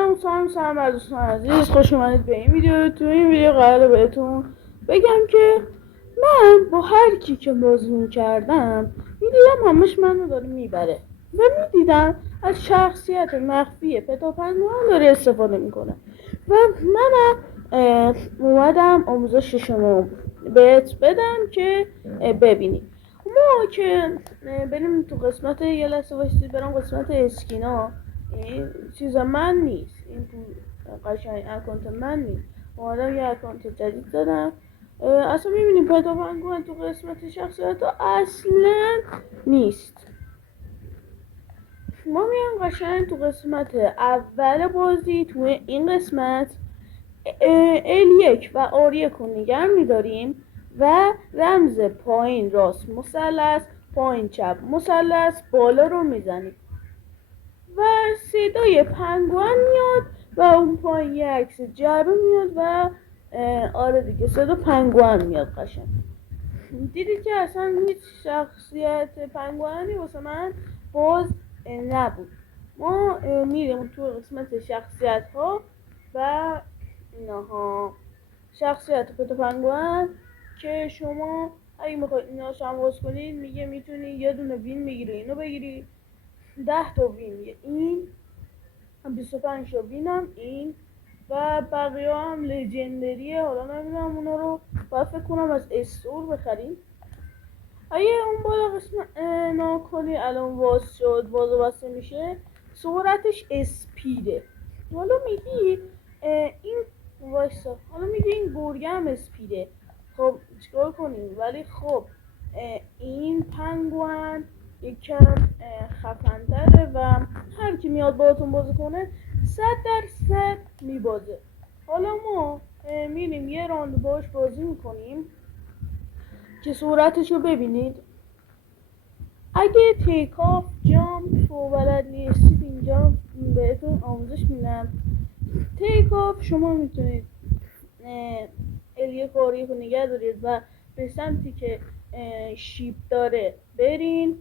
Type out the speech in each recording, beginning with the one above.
سلام از دوستان عزیز، خوش اومدید به این ویدیو. تو این ویدیو قراره بهتون بگم که من با هر کی که بازی میکردم میدیدم همش منو داره میبره و میدیدم از شخصیت مخفی پتا پنگوئن داره استفاده میکنه و منم اومدم آموزش شما بهت بدم که ببینی. ما که بریم تو قسمت، یه لحظه وایسید برم قسمت اسکینا. این چیز من نیست، این تو قشنگ اکانت من نیست، اومدم یه اکانت جدید زدم. اصلا میبینیم پتا پنگوئن تو قسمت شخصیت ها اصلا نیست. ما میام قشنگ تو قسمت اول بازی، تو این قسمت L1 و R1 رو نگه میداریم و رمز پایین راست مثلث، پایین چپ مثلث، بالا رو میزنیم و صدای پنگوئن میاد و اون پایین یه عکس جعبه میاد و آره دیگه صدا پنگوئن میاد قشنگ. دیدید که اصلا هیچ شخصیت پنگوئنی واسه من باز نبود. ما میریم تو قسمت شخصیت ها و اینها، شخصیت پتا پنگوئن که شما اگه میخواید اینا رو باز کنید میگه میتونی یه دونه وین بگیری، اینو بگیری 10 تا وین این 25 تا وینم این و بقیه هم لژندریه. حالا نمیدونم اونا رو باید فکر کنم از استور بخریم. اگه اون بالا قسمت ناکنی الان باز شد، باز بسته میشه، سرعتش اسپیده. حالا میگی این وایسا، حالا میگی این گرگه هم اسپیده، خب چیکار کنیم؟ ولی خب این پنگوئن یکم خفن‌تره و هر کی میاد باهاتون بازی کنه 100% میبازه. حالا ما میریم یه راند باش بازی میکنیم که صورتشو ببینید. اگه تیک آف جامپ و بلد نیستید اینجا بهتون آموزش میدم. تیک آف شما میتونید الیه کاری رو نگه دارید و به سمتی که شیپ داره برین،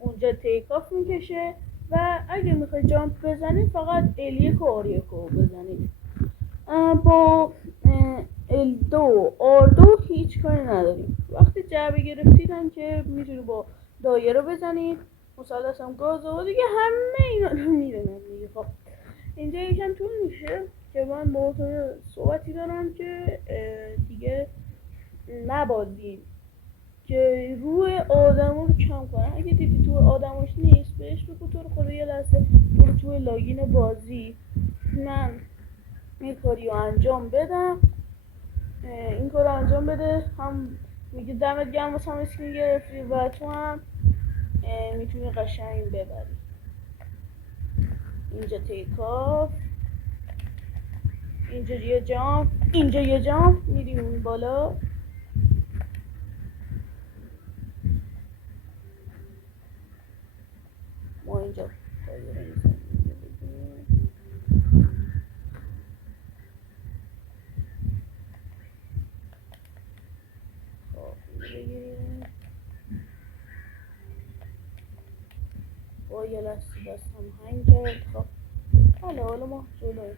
اونجا تیک آف میکشه و اگه میخواید جامپ بزنید فقط الیه کاری رو بزنید. با L2 R2 هیچ کاری نداریم. وقتی جعبه گرفتیدن که میتونید با دایره بزنید، مثلث هم گازه و دیگه همه اینا رو میدونم دیگه. خب اینجا یکم طول میشه که من با تو صحبتی دارم که دیگه نبازیم که روی آدمو رو کم کنه. اگه دیدی تو آدماش نیست بهش بگو تو رو خدا یه لحظه برو توی لاگین بازی، من این کاری رو انجام بدم، این کار رو انجام بده. هم میگه دمت گرم واسه هم اسکین گرفتی و تو هم میتونی قشنگ ببری. اینجا تیکاف، اینجا یه جامپ، اینجا یه جامپ، میری اون بالا. ما اینجا دایره میزنیم. با یه لحظه دست هم هنگ کرد. خب حالا ما جلوی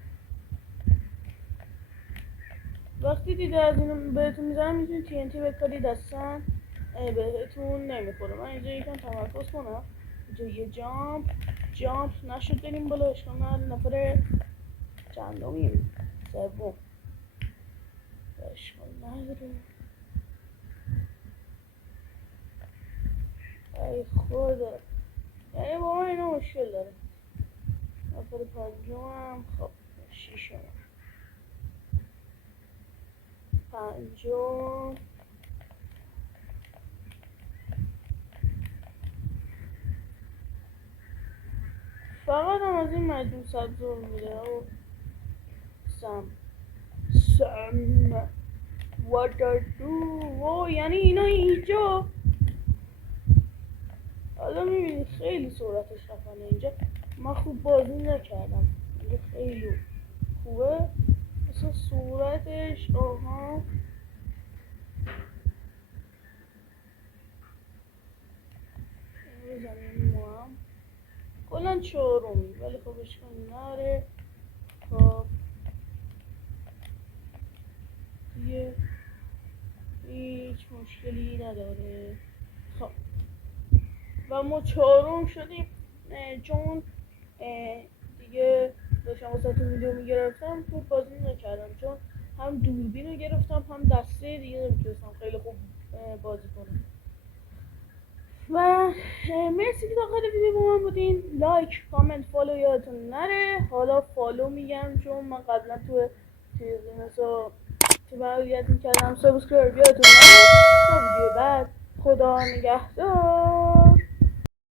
وقتی دیده از اینو بهتون میزنم میتونید TNT بکارید، دستن بهتون نمیخوره. من اینجا یکم تمرکز کنم. اینجا یه جامپ نشد بریم بالا. اشکال نداره. نفر چندمیم؟ سوم. اشکال نداره. ای خدا، یعنی با من اینا مشکل داره. نفر پنجمم. خب شیشم، پنجم، فقط هم از این مجموع سبزور میده و سم وادادو. یعنی اینا اینجا حالا میبینی خیلی سرعتش خفنه. اینجا من خوب بازی نکردم، اینجا خیلی خوبه مثلا سرعتش. آها بزنیم ما هم کلن چهارمی، ولی خب اشکال نره. و ما چهارم شدیم. چون دیگه داشتم واسه ویدیو میگرفتم خوب بازی نکردم، چون هم دوربین رو گرفتم هم دسته دیگه نمیتونستم خیلی خوب بازی کنم. و مرسی که داخل ویدیو با من بودین. لایک، کامنت، فالو یادتون نره. حالا فالو میگم چون من قبلا تو چیز مثلا تو فعالیت میکردم. سابسکرایب یادتون نره. تا ویدیو بعد، خدا نگهدار.